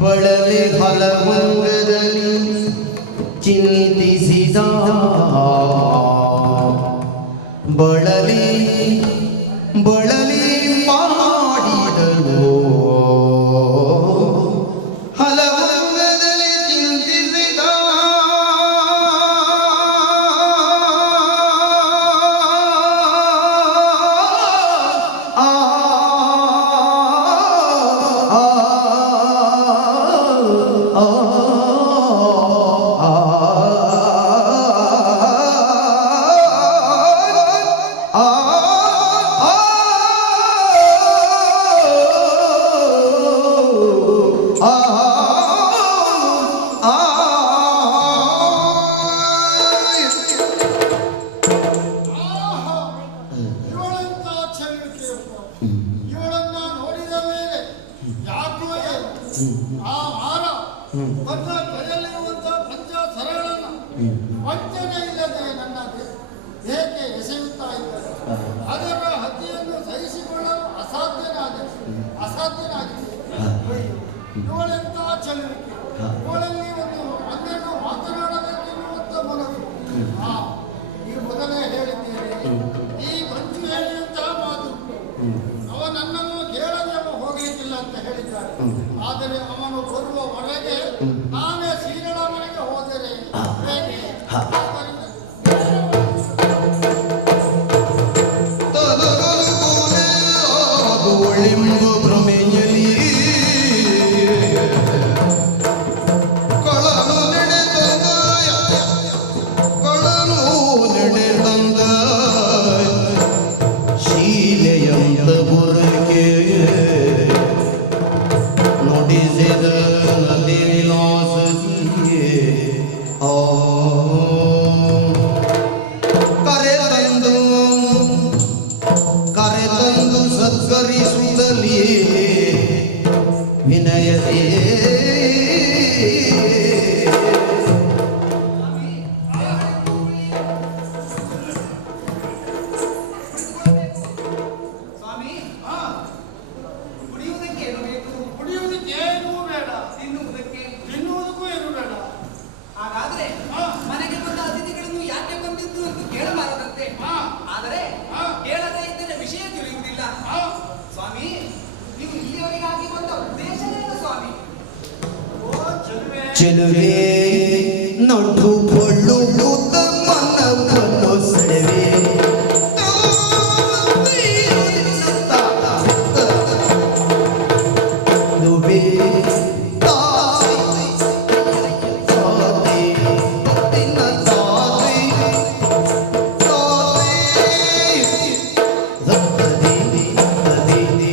ಬಳಲಿ ಹಲವಂಗದಲ್ಲಿ ಚಿಂತಿಸಿದ ಬಳಲಿ ಬಳಲಿ ಮಾಡಿದಳು ಹಲವಂಗದಲ್ಲಿ ಚಿಂತಿಸಿದ ಆಹಾ, ಇವಳೆಂತ ಚೆಲುವಿಕೆಯಪ್ಪ. ಇವಳನ್ನ ನೋಡಿದ ಮೇಲೆ ಯಾಕೋ ಏನೋ ಆ ಮಾರ ತನ್ನ ಕೈಯಲ್ಲಿರುವಂತ ಪಂಚಸರಗಳನ್ನು ವಂಚನೆ ಇಲ್ಲದೆ ನನ್ನ ಏಕೆ ಎಸೆಯುತ್ತಾ ಇದ್ದಾರೆ. ಅದರ ಹದ್ದಿಯನ್ನು ಸಹಿಸಿಕೊಳ್ಳಲು ಅಸಾಧ್ಯನಾಗಿದೆ. ಅಯ್ಯೋ, ಇವಳೆಂತ ಚೆಲುವಿಕೆ. ಇವಳಲ್ಲಿ ಒಂದು ಒಂದನ್ನು ಮಾತನಾಡಬೇಕೆನ್ನುವಂತ ಮನಸ್ಸು. ಈ ಮೊದಲೇ ಹೇಳಿದ್ದೇನೆ, ಈ ಮಂಜು ಹೇಳಿದಂತಹ ಮಾತು ಅವ ನನ್ನನ್ನು ಕೇಳದೆ ಹೋಗಲಿಕ್ಕಿಲ್ಲ ಅಂತ ಹೇಳಿದ್ದಾರೆ. ಆದರೆ ಅವನು ಬರುವ ಒಳಗೆ ನಾನೇ ಶ್ರೀಗಳ ಮನೆಗೆ ಹೋದರೆ ಹೇಗೆ? ಆದ್ದರಿಂದ ಒಳೆಂಬ ಭ್ರಮೆಯಲ್ಲಿ ಕಳನು ನಡೆದಂದ ಕಳನು ನಡೆದಂದ ಶೀಲೆಯಂತ ಬುರಕೆ ನುಡಿಸಿದ ನದಿ ವಿಲಾಸಕ್ಕೆ ಕರೆತಂದು ಸತ್ಕರಿಸುತ್ತಲೇ ವಿನಯದೇ ಸ್ವಾಮಿ, ಕುಡಿಯುವುದಕ್ಕೆ ಏನು ಬೇಕು? ಕುಡಿಯುವುದಕ್ಕೆ ಏನೂ ಬೇಡ, ತಿನ್ನುವುದಕ್ಕೂ ಏನು ಬೇಡ. ಹಾಗಾದ್ರೆ ಮನೆಗೆ ಬಂದ ಅತಿಥಿಗಳನ್ನು ಯಾಕೆ ಬಂದಿದ್ದು ಎಂದು ಕೇಳಬಾರದಂತೆ. ಆದರೆ ಕೇಳದೇ ಇದ್ದರೆ ವಿಷಯ ತಿಳಿಯುವುದಿಲ್ಲ. ಸ್ವಾಮಿ, ನೀವು ಇಲ್ಲಿಯವರೆಗಾಗಿ ಬಂದ ಉದ್ದೇಶ ಏನು ಸ್ವಾಮಿ? ಚೆಲುವೆ ನಡು ಕೊಳ್ಳು ಕೂತ ಮನವನ್ನು ಸೆಳೆವೆ ನುಬೆ ತಾಯಿ ತಾಯಿ ತಿನ್ನ ತಾಯಿ ತಾಯಿ ದತ್ತದೇವಿ ದತ್ತದೇವಿ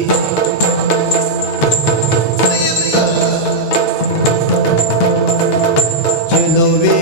ಚೆಲುವೆ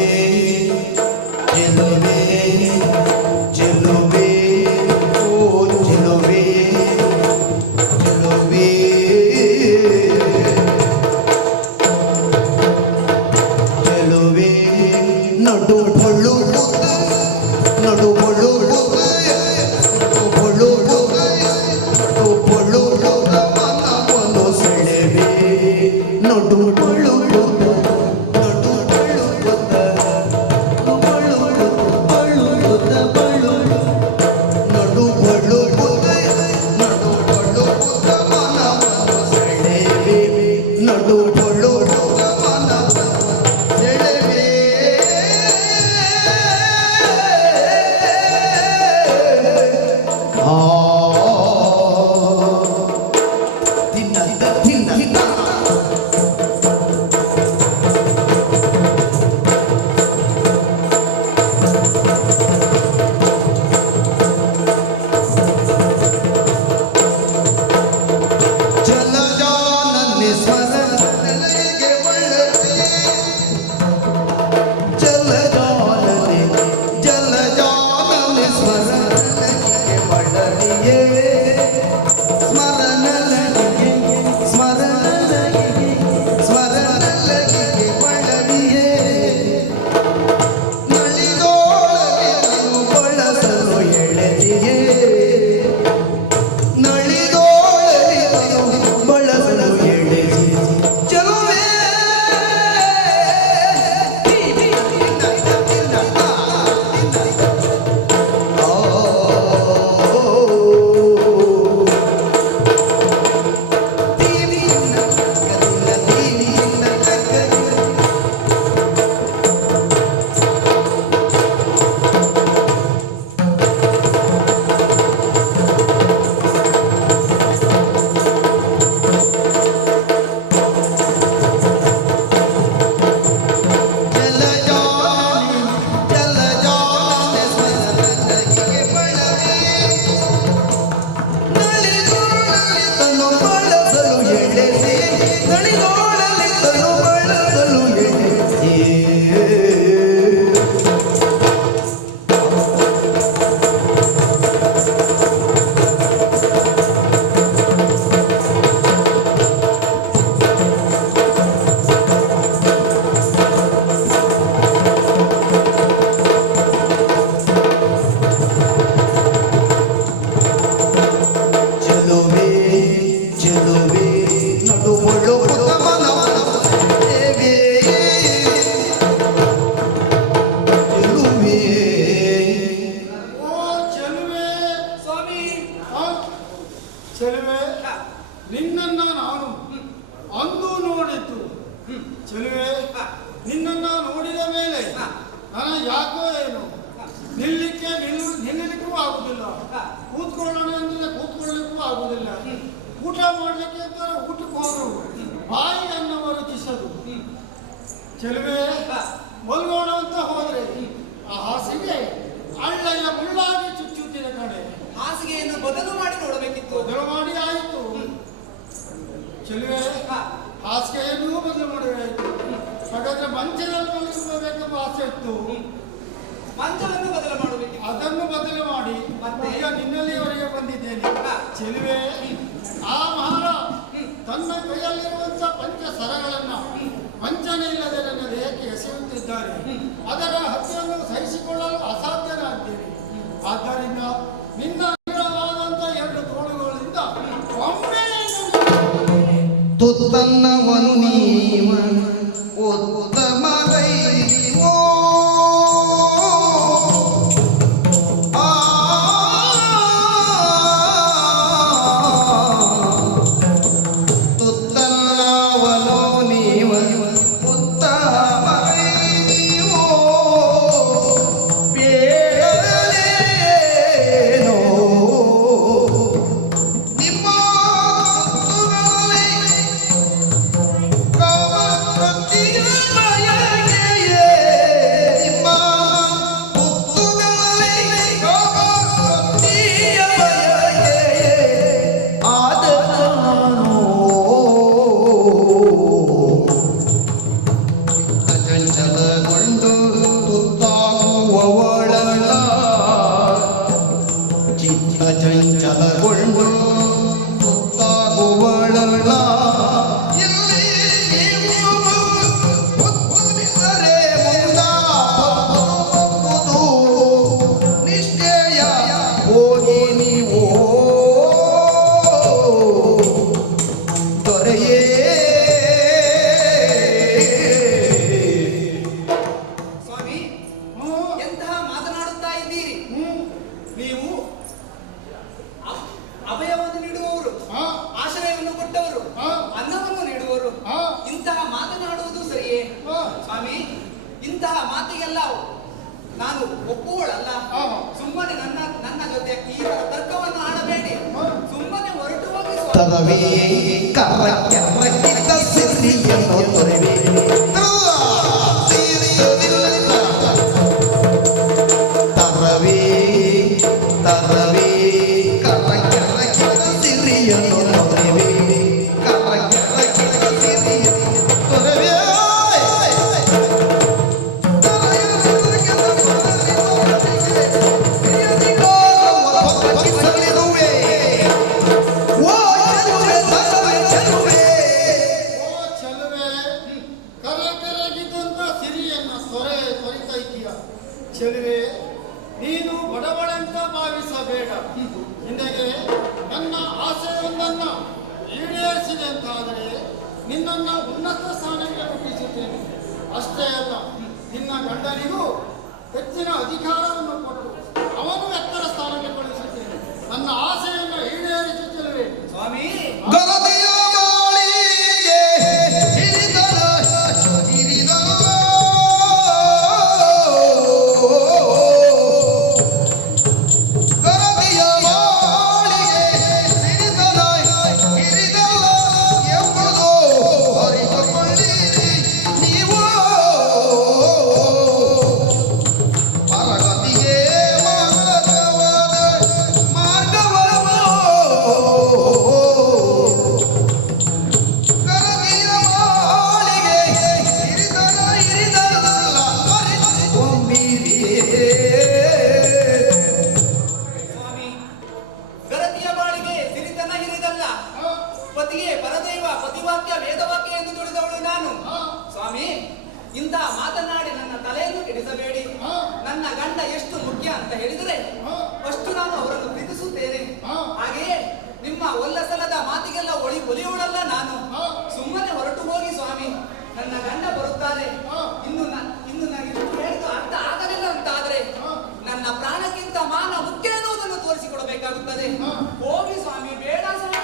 ಚೆಲುವೆ, ನಿನ್ನನ್ನ ನಾನು ಅಂದು ನೋಡಿದ್ದು. ಚೆಲುವೆ, ನಿನ್ನನ್ನ ನೋಡಿದ ಮೇಲೆ ನನಗೆ ಯಾಕೋ ಏನು ನಿಲ್ಲಲಿಕ್ಕೂ ಆಗುದಿಲ್ಲ, ಕೂತ್ಕೊಳ್ಳೋಣ ಅಂದ್ರೆ ಕೂತ್ಕೊಳ್ಳಿಕ್ಕೂ ಆಗುದಿಲ್ಲ, ಊಟ ಮಾಡ್ಲಿಕ್ಕೆ ಅಂತ ಊಟಕ್ಕೆ ಹೋದ್ರು ಬಾಯಿ ಅನ್ನವ ರುಚಿಸದು. ಚೆಲುವೆ, ಮಲ್ಗೋಣ ಅಂತ ಹೋದ್ರೆ ಆ ಹಾಸಿಗೆ ಹಳ್ಳೆಯ ಮುಳ್ಳಾಗಿ ಚುಚ್ಚುತ್ತಿನ ಕಡೆ. ಹಾಸಿಗೆಯನ್ನು ಬದಲು ಮಾಡಿ ನೋಡಬೇಕಿತ್ತು. ಬದಲು ಮಾಡಿ ಆಯಿತು. ಚೆಲುವೆ, ಹಾಸಿಗೆಯನ್ನು ಬದಲು ಮಾಡಬೇಕಾಯಿತು. ಹಾಗಾದ್ರೆ ಮಂಚದಲ್ಲಿ ಮಲಗಬೇಕೆಂಬ ಆಸೆ ಇತ್ತು, ಮಂಚವನ್ನು ಬದಲು ಮಾಡಬೇಕಿತ್ತು. ಅದನ್ನು ಬದಲು ಮಾಡಿ ಮತ್ತೆ ಈಗ ನಿನ್ನಲ್ಲಿವರೆಗೆ ಬಂದಿದ್ದೇನೆ. ಚೆಲುವೆ, ಆ ಮಹಾರ ತನ್ನ ಕೈಯಲ್ಲಿರುವಂತ ಪಂಚ ಸರಗಳನ್ನ ವಂಚನೆ ಇಲ್ಲದೆ ನನ್ನ ದೇಹಕ್ಕೆ ಎಸೆಯುತ್ತಿದ್ದಾರೆ. ಅದರ ಹತ್ಯೆಯನ್ನು ಸಹಿಸಿಕೊಳ್ಳಲು ಅಸಾಧ್ಯನಾಗ್ತೇನೆ. ಆದ್ದರಿಂದ ನಿನ್ನ ನೀಳವಾದಂತ 2 ತೋಳುಗಳಿಂದ ಒಮ್ಮೆ ತುತ್ತನ್ನವನು ನೀವ ಉತ್ತಮ ದೈವೋ. ತುತ್ತನ್ನವನು ನೀವ ಉತ್ತಮ ದೈವೋ. ಬೇಡಲೇನೋ ನಿಮ್ಮ ಚಂಚಲಗೊಂಡು ತುತ್ತಾಗುವವಳಲ್ಲ, ಚಿತ್ತ ಚಂಚಲಗೊಂಡು ತುತ್ತಾಗುವಳಲ್ಲ. ಇಲ್ಲಿ ನೀವು ಒಪ್ಪಿದರೆ ಮುಂದಾಗುವುದು ನಿಶ್ಚಯ. ಹೋಗಿ ನೀವು ದೊರೆಯೇ. ಸ್ವಾಮಿ, ಎಂತಹ ಮಾತನಾಡುತ್ತಾ ಇದ್ದೀರಿ ನೀವು. ಅಭಯವನ್ನು ನೀಡುವವರು, ಆಶ್ರಯವನ್ನು ಕೊಟ್ಟವರು, ಅನ್ನವನ್ನು ನೀಡುವರು. ಇಂತಹ ಮಾತನಾಡುವುದು ಸರಿಯೇ ಸ್ವಾಮಿ? ಇಂತಹ ಮಾತಿಗೆಲ್ಲ ನಾನು ಒಪ್ಪುವಳಲ್ಲ. ಸುಮ್ಮನೆ ನನ್ನ ಜೊತೆ ಈ ತರ್ಕವನ್ನು ಆಡಬೇಡಿ. ಸುಮ್ಮನೆ ಹೊರಟು ಹೋಗಿ ತರವೇ ಕರಕ್ಕಿದ್ದ ಸಿರಿಯನ್ನು ತೊರೆವೆ. ತರವೇ ತರವೇ ಕರಕ್ಕಿದ್ದ ಸಿರಿಯನ್ನು ತೊರೆವೆ. ಕರಕ್ಕಿದ್ದ ಸಿರಿಯನ್ನು ತೊರೆವೆ. ಚೆಲುವೆ, ನೀನು ಬಡವಳೆಂತ ಭಾವಿಸಬೇಡ. ನಿನಗೆ ನನ್ನ ಆಸೆಯೊಂದನ್ನ ಈಡೇರಿಸಿದೆ ಅಂತಾದರೆ ನಿನ್ನನ್ನು ಉನ್ನತ ಸ್ಥಾನಕ್ಕೆ ಮುಟ್ಟಿಸುತ್ತೇನೆ. ಅಷ್ಟೇ ಅಲ್ಲ, ನಿನ್ನ ಗಂಡನಿಗೂ ಹೆಚ್ಚಿನ ಅಧಿಕಾರವನ್ನು ಕೊಟ್ಟು ಅವನು ಎತ್ತರ ಸ್ಥಾನಕ್ಕೆ ಕಳಿಸುತ್ತೇನೆ. ನನ್ನ ಆಸೆಯನ್ನು ಈಡೇರಿಸು ಚೆಲುವೆ. ಸ್ವಾಮಿ, ಗರದಿಯ ಮಾಳಿಗೆ ಹಿರಿದನ ಹಿರಿದನ. ಗರದಿಯ ಮಾಳಿಗೆ ಹಿರಿದನ ಹಿರಿದನ ಎಂಬುದು ಅರಿತುಕೊಳ್ಳಿರಿ ನೀವು. ಪರಗತಿಗೆ ಮಾರ್ಗವಾದ ಮಾರ್ಗವೋ. ಗರದಿಯ ಮಾಳಿಗೆ ಹಿರಿದನ ಹಿರಿದನಲ್ಲ ಅರಿತುಕೊಂಡಿರಿ. ಸ್ವಾಮಿ, ಗರತಿಯ ಬಾಳಿಗೆ ಸಿರಿತನ ಹಿರಿದಲ್ಲ. ಪತಿಗೆ ಪರದೈವ, ಪತಿವಾಕ್ಯ ವೇದವಾಕ್ಯ ಎಂದು ದುಡಿದವಳು ನಾನು. ಸ್ವಾಮಿ, ಇಂಥ ಮಾತನಾಡಿ ನನ್ನ ತಲೆಯನ್ನು ಕೆಡಿಸಬೇಡಿ. ನನ್ನ ಗಂಡ ಎಷ್ಟು ಮುಖ್ಯ ಅಂತ ಹೇಳಿದರೆ ಅಷ್ಟು ನಾನು ಅವರನ್ನು ಪ್ರೀತಿಸುತ್ತೇನೆ. ಹಾಗೆಯೇ ನಿಮ್ಮ ಒಲ್ಲಸಲದ ಮಾತಿಗೆಲ್ಲ ಒಲಿಯುವಳಲ್ಲ ನಾನು. ಸುಮ್ಮನೆ ಹೊರಟು ಹೋಗಿ ಸ್ವಾಮಿ. ನನ್ನ ಗಂಡ ಬರುತ್ತಾರೆ. ಇನ್ನು ನನಗೆ ಹೇಳಿದ ಅರ್ಥ ಆಗಲಿಲ್ಲ ಅಂತಾದ್ರೆ ನನ್ನ ಪ್ರಾಣಕ್ಕಿಂತ ಮಾನ ಮುಖ್ಯ ಎನ್ನುವುದನ್ನು ತೋರಿಸಿಕೊಡಬೇಕಾಗುತ್ತದೆ. ಹೋಗಿ ಸ್ವಾಮಿ, ಬೇಡ ಸ್ವಾಮಿ.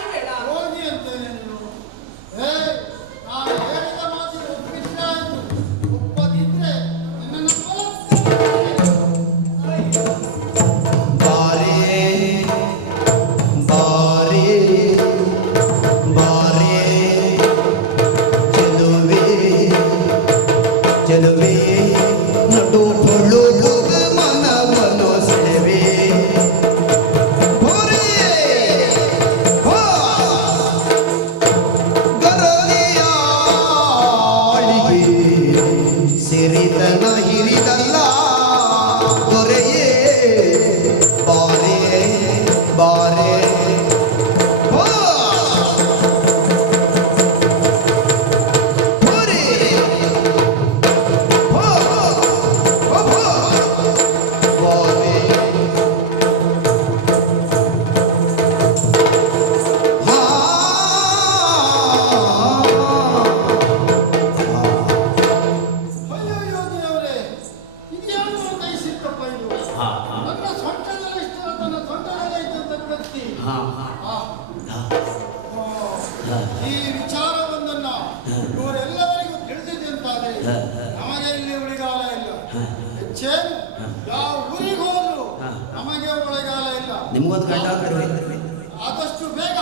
ಈ ವಿಚಾರವೊಂದನ್ನ ಇವರೆಲ್ಲರಿಗೂ ತಿಳಿದಿದೆ ಅಂತಾದ್ರೆ ನಮಗೆ ಇಲ್ಲಿ ಉಳಿಗಾಲ ಇಲ್ಲ. ಹೆಚ್ಚೇನು ಯಾವ ಊರಿಗೆ ಹೋದ್ರು ನಮಗೆ ಉಳಿಗಾಲ ಇಲ್ಲ. ನಿಮ್ಗೊಂದು ಗಂಟ ಹಾಕ್ಬಿಡ್ರಿ. ಆದಷ್ಟು ಬೇಗ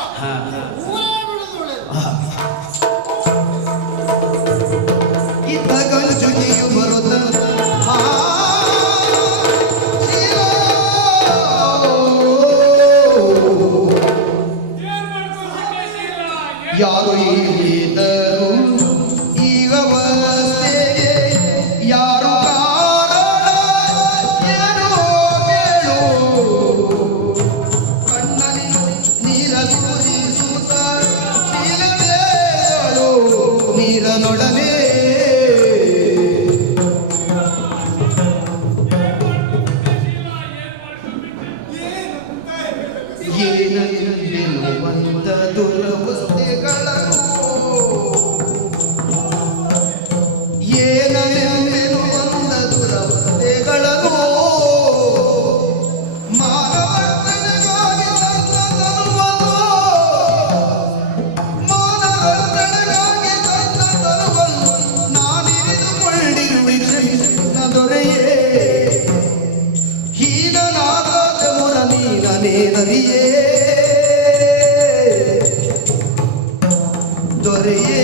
ಊರೇ ಬಿಡುದು ಒಳ್ಳೆಯದು. ಇದ್ದ ಗಂಜುನಿಯು ಬರುತ್ತ ಯಾರು ಇದ್ದರು ಈಗ ವಸ್ತೆಗೆ ಯಾರು ಕಾರಣ ಏನೋ ಕೇಳು ಕಣ್ಣಲ್ಲಿ ನೀರ ಸುರಿಸುತ್ತ ಶೀಲವೇಗಳು ನೀರನೊಡನೆ ಏನೆನ್ನುವಂತ ದುರವಸ್ಥೆಗಳನ್ನು ಏನೆನ್ನುವಂತ ದುರವಸ್ಥೆಗಳನ್ನು ಮಾನವರ್ಧನೆಗಾಗಿ ತಂದ ತನುವನ್ನು ಮಾನವರ್ಧನೆಗಾಗಿ ತಂದ ತನುವನ್ನು ನಾನಿರಿದುಕೊಂಡಿರುವೆ ಕ್ಷಮಿಸಿದ ದೊರೆಯೇ ಹೀನನಾದ ಮುರ ನೀನನೇನರಿಯೇ ದೊರೆಯೇ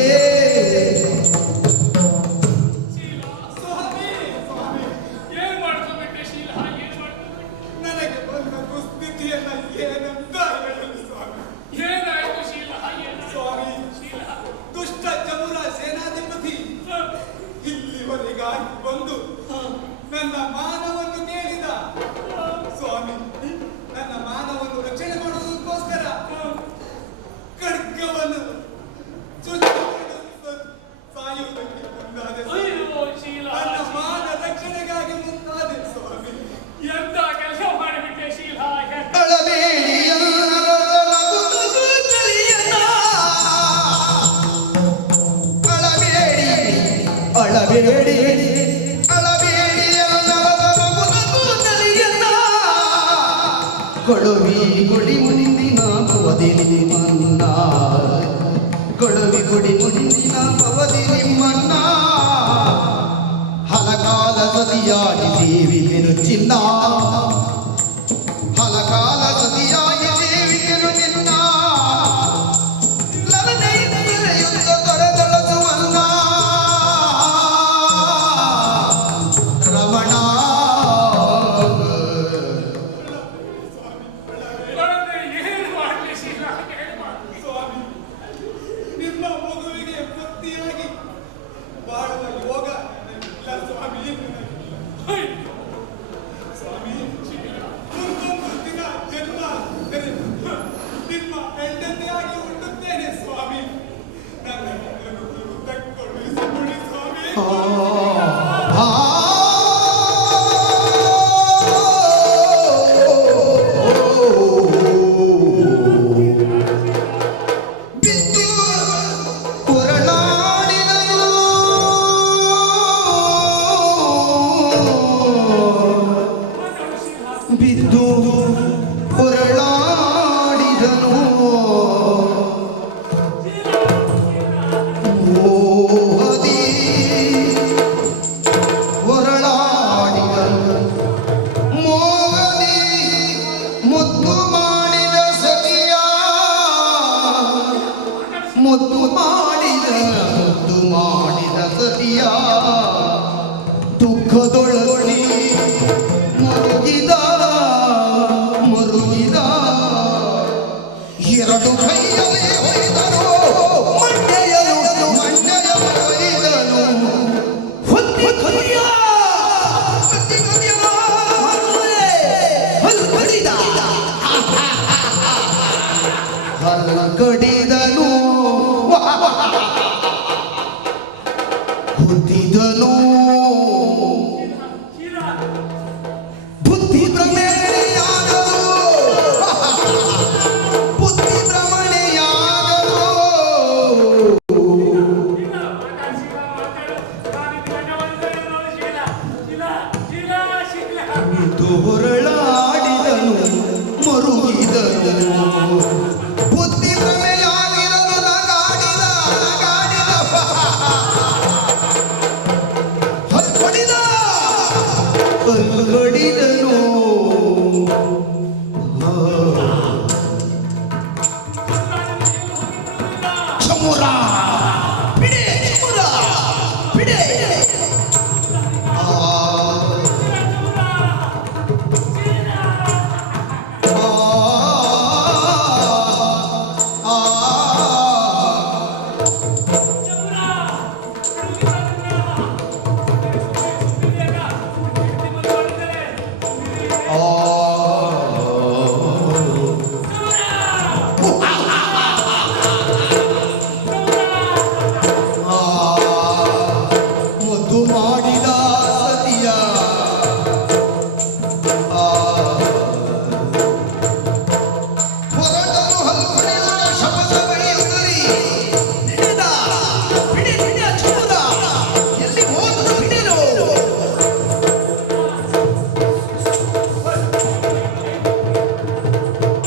ಏನ್ ಮಾಡ್ಕೊಂಡ್ಬಿಟ್ಟೆ ಶೀಲ? ಏನ್ ಮಾಡ್ಕೊಂಡ್ಬಿಟ್ಟೆ? ನನಗೆ ಬಂದ ದುಸ್ಥಿತಿಯನ್ನ ಏನಂತ ಹೇಳಲು ಸ್ವಾಮಿ. ಏನಾಯ್ತು ಶೀಲ? ಏನಾಯ್ತು ಸ್ವಾಮಿ, ಶೀಲ? ದುಷ್ಟ ಚಮುರ ಸೇನಾಧಿಪತಿ ಇಲ್ಲಿವರೆಗಾಗಿ ಬಂದು ನನ್ನ ಮಾನವನ್ನು ಕೇಳಿದ ಸ್ವಾಮಿ. ನನ್ನ ಮಾನವನ್ನು ರಕ್ಷಣೆ ಮಾಡುವುದಕ್ಕೋಸ್ಕರ ಖಡ್ಗವನ್ನು ಸಾಯುವುದಕ್ಕೆ ಮುಂದಾದೆ. ಅಯ್ಯೋ ಶೀಲ, ನನ್ನ ಮಾನ ರಕ್ಷಣೆಗಾಗಿ ಮುಂದಾದೆ ಸ್ವಾಮಿ. ಎಂತ ಕೆಲಸ ಮಾಡಿಬಿಟ್ಟೆ ಶೀಲ? ಅಳಬೇಡಿ ಅಳಬೇಡಿ ಅಳಬೇಡಿ ಕೊಡುವಿ ಗುಡಿ ಮುಂದಿನ ಪವದಿ ನಿಮ್ಮನ್ನ ಕೊಡುವಿ ಗುಡಿ ಮುಂದಿನ ಪವದಿ ನಿಮ್ಮನ್ನ ಹಲಕಾಲ ಸತಿಯಾಗಿ ದೇವಿಗೆನು ಚಿನ್ನ ಹಲಕಾಲ ಸತಿಯಾಗಿ ದೇವಿಗೆನು ಚಿನ್ನ ಯುದ್ಧ ತೊರೆದೊಳಸುವನ್ನ ರಮಣ ಏನು ಮಾಡ್ಲಿ ಶೀಲ? ಏನು ಮಾಡ್ಲಿ? ಸ್ವಾಮಿ, ನಿಮ್ಮ ಮಗುವಿಗೆ ಪತ್ನಿಯಾಗಿ ಬಾಳುವ ಯೋಗ ನನಗಿಲ್ಲ ಸ್ವಾಮಿ. ಅಯ್ಯೋ ಸ್ವಾಮಿ, ಮುಂದೊಂದು ದಿನ ಜನ್ಮ ತೆರೆದು ನಿಮ್ಮ ಹೆಂಡತಿಯಾಗಿ ಹುಟ್ಟುತ್ತೇನೆ ಸ್ವಾಮಿ. ನನ್ನ ಮಗನನ್ನು ತಕ್ಕೊಳ್ಳಿಸಿಕೊಡಿ ಸ್ವಾಮಿ. ಬಿದ್ದು ಹೊರನಾಡಿದನು ಬಿದ್ದು ಹೊರಳಾಡಿದನು ಓದಿ ಹೊರಳಾಡಿದನು ಮೋಗದಿ ಮುದ್ದು ಮಾಡಿದ ಸತಿಯ ಮುದ್ದು ಮಾಡಿದ ಸತಿಯ ದುಃಖದೊಳಗೊಳಿ ಮರುಗಿದ ಎರಡು ಕೈಯಲ್ಲಿ ಹೊಯ್ದನು ಮಂಡೆಯಲು ಹೊಯ್ದನು ಹೊತ್ತಿ ಕಲಿಯ ಹಲ್ಲ ಕಡಿದನು ಹುಟ್ಟಿದನು ಬುದ್ಧಿ ಭ್ರಮಣೆಯಾಗದು ಬುದ್ಧಿ ಭ್ರಮಣೆಯಾಗದು ಇದು ಹೊರಳಾಡಿದನು ಮರುಗಿದನು ಪುರಾಣ